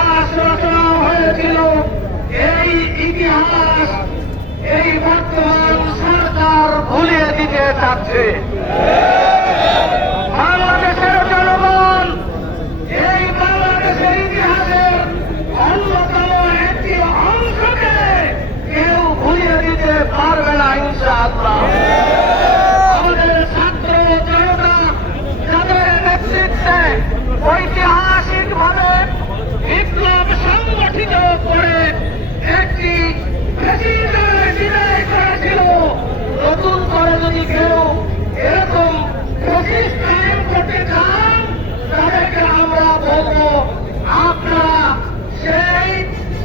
ইতিহাস রচনা হয়েছিল, এই ইতিহাস এই বর্তমান সরকার ভুলিয়ে দিতে চাচ্ছে। বাংলাদেশের জনগণ এই বাংলাদেশের ইতিহাসের অন্যতম একটি অংশকে কেউ ভুলিয়ে দিতে পারবে না ইনশাআল্লাহ। আমাদের ছাত্র জনতা যাদের নেতৃত্বে ঐতিহাসিকভাবে বিপ্লব সংগঠিত করে একটি বিদায় করেছিল, নতুন করে যদি কেউ এরকম প্রতিষ্ঠান করতে চান তাদেরকে আমরা বলবো আপনারা সেই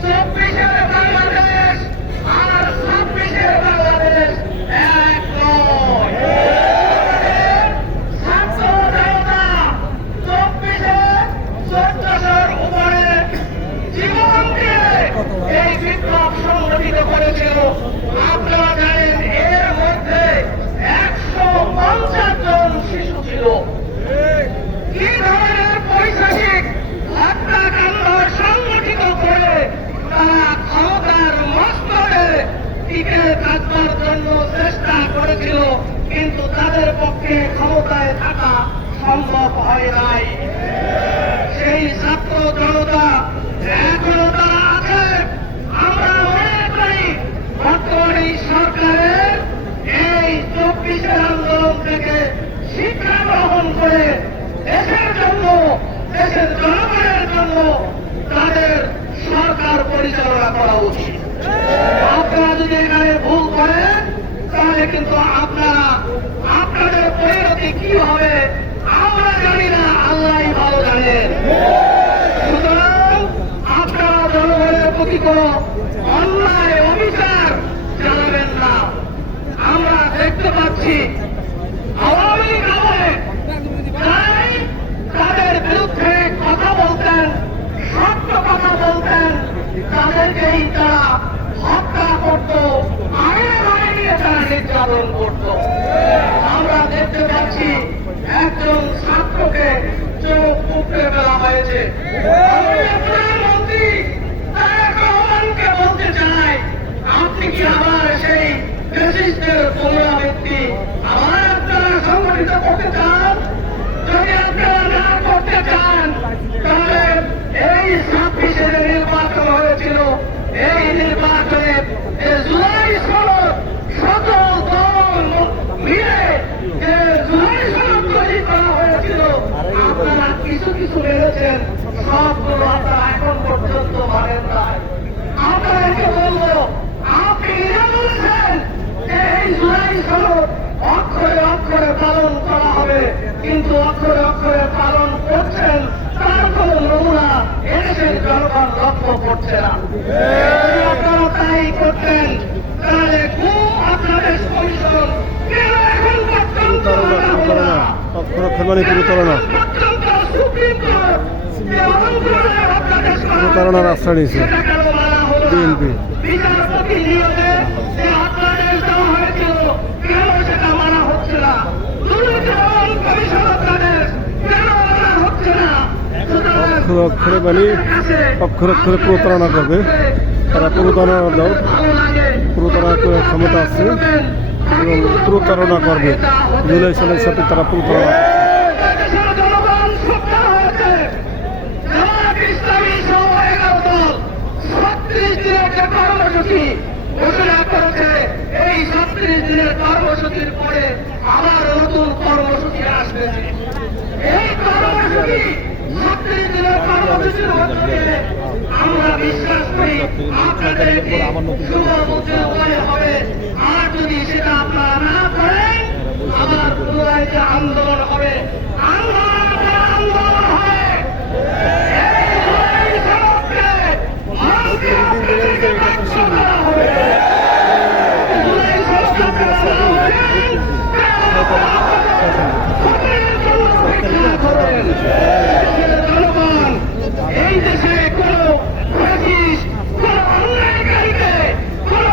24-এর বাংলাদেশ আর 26-এর বাংলাদেশ এক নয়। ছাত্র জনতা 24-এ 1400-র উপরে জীবন দিয়ে এই বিপ্লব সংগঠিত করেছিল। আপনারা জানেন এর মধ্যে 150 জন শিশু ছিল। কি ধরনের পৈশাচিক হত্যাকাণ্ড সংগঠিত করে তারা ক্ষমতার মস্তরে টিকে থাকবার জন্য চেষ্টা করেছিল, কিন্তু তাদের পক্ষে ক্ষমতায় থাকা সম্ভব হয় নাই। সেই ছাত্র জনতা এখনো তারা আছে। আমরা মনে করি বর্তমান এই সরকারের এই 24-এর আন্দোলন থেকে শিক্ষা গ্রহণ করে দেশের জন্য, দেশের জনগণের জন্য তাদের সরকার পরিচালনা করা উচিত। আপনারা যদি এখানে ভুল করেন তাহলে কিন্তু আপনাদের পরিণতি কি হবে আমরা জানি না, আল্লাহই ভালো জানেন। সুতরাং আপনারা জনগণের প্রতি কোন অন্যায় অবিচার জানাবেন না। আমরা দেখতে পাচ্ছি আওয়ামী লীগ আমলে যারাই তাদের বিরুদ্ধে কথা বলতেন, সত্য কথা বলতেন, তাদেরকেই তারা হত্যা করত, আইনে নিয়ে তারা নির্যাতন করত। আমরা দেখতে পাচ্ছি একজন ছাত্রকে চোখ উপড়ে ফেলা হয়েছে। প্রধানমন্ত্রী তারেক রহমানকে বলতে চাই, আপনি কি আবার সেই ফ্যাসিস্টের পুনরাবৃত্তি আবার আপনারা সংগঠিত করতে চান? যদি আপনারা না করতে চান তাহলে এই 26-এর নির্বাচন হয়েছিল, এই নির্বাচনে জুলাই সনদ সকল দল মিলে যে জুলাই সনদ তৈরি করা হয়েছিল, আপনারা কিছু কিছু মেনেছেন, সবগুলো আপনারা এখন পর্যন্ত মানেন নাই। আপনাদেরকে বলবো, আপনি নিজে বলছেন যে এই জুলাই সনদ অক্ষরে অক্ষরে পালন করা হবে, কিন্তু অক্ষরে অক্ষরে পালন করছেন তার কোন নমুনা এদেশের জনগণ লক্ষ্য করছে না। যদি আপনারা তাই করতেন তাহলে খুব আপনাদের কমিশন কেন এখন পর্যন্ত সুপ্রিম কোর্ট প্রতারণার আশ্রয় নিয়েছে বিএনপি। বিচারপতি নিয়োগে যে আপনাদের দেওয়া হয়েছিল কেন সেটা মানা হচ্ছে না? দুর্নীতি দমন কমিশন আপনাদের কেন মানা হচ্ছে না? অক্ষরে অক্ষরে মানে অক্ষরে অক্ষরে প্রতারণা করবে তারা, প্রতারণা করার ক্ষমতা আছে এবং প্রতারণা করবে। জুলাই সনের সাথে তারা প্রতারণা ঘোষণা করেছে। এই 36 দিনের কর্মসূচির পরে আবার নতুন কর্মসূচি আসতেছে। এই কর্মসূচি 36 দিনের কর্মসূচির মধ্যে আমরা বিশ্বাস করি আপনাদের একটি শুভ বুদ্ধি উদয় হবে। আর যদি সেটা আপনারা না করেন আবার পুনরায় যে আন্দোলন হবে, আন্দোলন হবে। এই দেশে কোন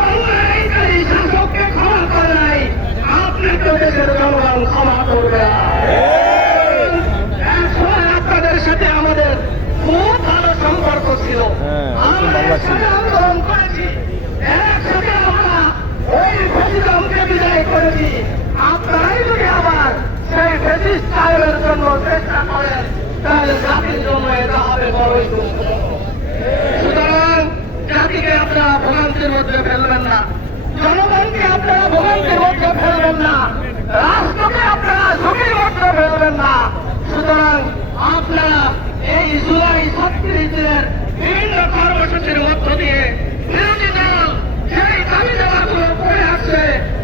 অন্যায়কারী শাসককে ক্ষমা করে নাই, আপনি তো দেশের জনগণ ক্ষমা করবে। আপনাদের সাথে আমাদের একসাথে আন্দোলন করেছি, একসাথে আমরা ওই ফ্যাসিজমকে বিদায় করেছি। আপনারাই যদি আবার সেই ফ্যাসিস্ট কায়েমের জন্য চেষ্টা করেন, তাহলে জাতির জন্য এটা হবে বড়ই দুঃখজনক। সুতরাং জাতিকে আপনারা ভোগান্তির মধ্যে ফেলবেন না, জনগণকে আপনারা ভোগান্তির মধ্যে ফেলবেন না, রাষ্ট্রকে আপনারা ঝুঁকির মধ্যে ফেলবেন না। সুতরাং আপনারা এই জুলাই 36 দিনের বিভিন্ন কর্মসূচির মধ্য দিয়ে বিরোধী দল সেই দাবি দাবাগুলো করে আসছে,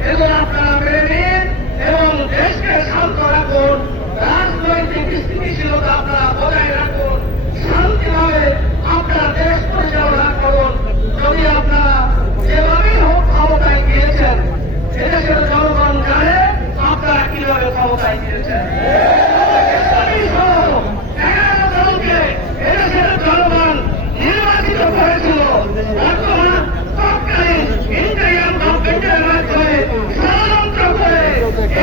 এগুলো আপনারা মেনে নিন এবং দেশকে শান্ত রাখুন, রাজনৈতিক স্থিতিশীলতা আপনারা বজায় রাখুন, শান্তিভাবে আপনারা দেশ পরিচালনা করুন। যদি আপনারা যেভাবেই হোক ক্ষমতায় গিয়েছেন, এদেশের জনগণ জানে আপনারা কিভাবে ক্ষমতায় গিয়েছেন। এদেশের জনগণ নির্বাচিত করেছিল, বর্তমান তৎকালীন ইন্টারিয়াম গভর্নমেন্টের মাধ্যমে ষড়যন্ত্র করে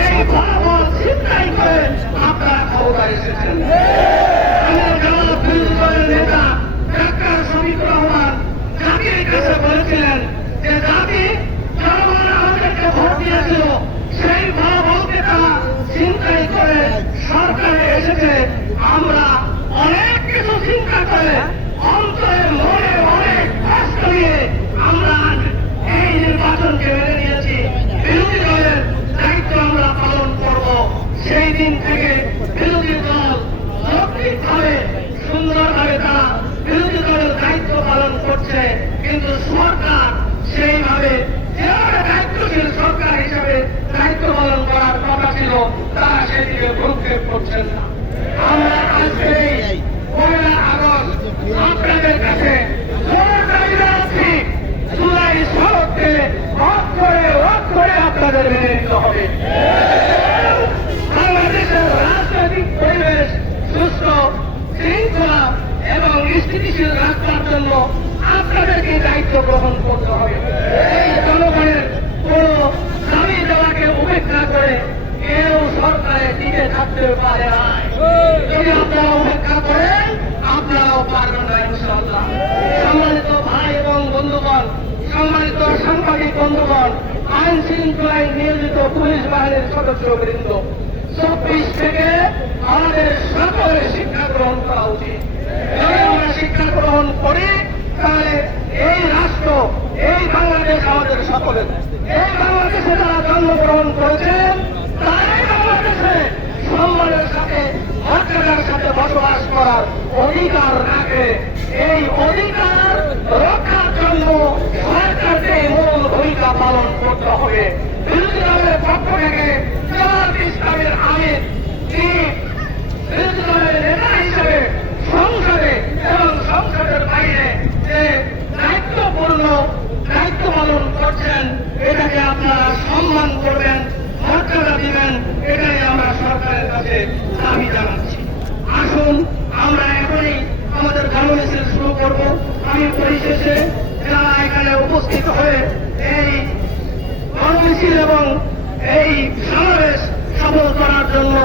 এই ফলাফল ছিনতাই করে আপনারা ক্ষমতায় এসেছেন। বিরোধী দলের নেতা ডাক্তার শফিক রহমান জাতির কাছে বলেছিলেন যে জাতি জনগণ আমাদেরকে ভোট দিয়েছিল, সেই ফলাফলকে তারা ছিনতাই করে সরকারে এসেছে। আমরা অনেক কিছু চিন্তা করে অন্তরে মনে অনেক কষ্ট নিয়ে আমরা এই নির্বাচনকে মেনে নিয়েছি। বিরোধী দলের দায়িত্ব আমরা পালন করব। সেই দিন থেকে বিরোধী দল যৌক্তিকভাবে সুন্দরভাবে তারা বিরোধী দলের দায়িত্ব পালন করছে, কিন্তু সরকার সেইভাবে যেভাবে দায়িত্বশীল সরকার হিসাবে দায়িত্ব পালন করার কথা ছিল, তারা সেদিকে ভ্রুক্ষেপ করছেন না। আমরা আজকে 15 আগস্ট আপনাদের কাছে জুলাই সড়ককে অক্ষরে আপনাদের মেনে নিতে হবে। বাংলাদেশের রাজনৈতিক পরিবেশ সুস্থ, শৃঙ্খলা এবং স্থিতিশীল রাখবার জন্য আপনাদেরকে দায়িত্ব গ্রহণ করতে হবে। এই জনগণের কোন দাবি দেওয়াকে উপেক্ষা করে কেউ সরকারে টিকে থাকতে পারে না। যদি আপনারা উপেক্ষা করেন, আপনারাও পারবেন না ইনশাআল্লাহ। সম্মানিত ভাই এবং বন্ধুগণ, সম্মানিত সাংবাদিক বন্ধুগণ, আইন শৃঙ্খলায় নিয়োজিত পুলিশ বাহিনীর সদস্যবৃন্দ, 24 থেকে আমাদের সকলের শিক্ষা গ্রহণ করা উচিত। যদি আমরা শিক্ষা গ্রহণ করি, তাহলে এই রাষ্ট্র, এই বাংলাদেশ আমাদের সকলের। এই বাংলাদেশে যারা জন্মগ্রহণ করেছেন, তারাই বাংলাদেশে সম্মানের সাথে মর্যাদার সাথে বসবাস করার অধিকার রাখে। এই অধিকার রক্ষার জন্য সরকারকে মূল ভূমিকা পালন করতে হবে। বিরোধী দলের পক্ষ থেকে জামাত ইসলামের আমির, তিনি বিরোধী দলের নেতা হিসেবে সংসদে এবং সংসদের বাইরে যে দায়িত্বপূর্ণ দায়িত্ব পালন করছেন, এটাকে আপনারা সম্মান করবেন, মর্যাদা দিবেন, এটাই আমরা সরকারের কাছে দাবি জানাচ্ছি। আসুন আমরা এখনই আমাদের কর্মসূচি শুরু করব। আমি পরিশেষে যারা এখানে উপস্থিত হয়ে এই কর্মসূচি এবং এই সমাবেশ সফল করার জন্য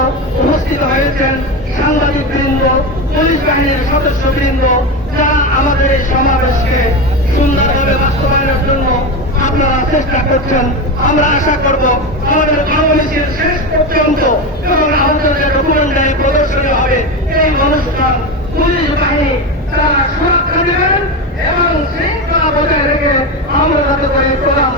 উপস্থিত হয়েছেন, সাংবাদিক বৃন্দ, পুলিশ বাহিনীর সদস্যবৃন্দ, যারা আমাদের এই সমাবেশকে সুন্দরভাবে বাস্তবায়নের জন্য আপনারা চেষ্টা করছেন, আমরা আশা করব আমাদের কর্মসূচির শেষ পর্যন্ত এবং আমাদের যে ডকুমেন্টারি প্রদর্শনী হবে, এই অনুষ্ঠান পুলিশ বাহিনী তারা সুরক্ষা দেবেন এবং শৃঙ্খলা বজায় রেখে আমরা যাতে করে প্রোগ্রাম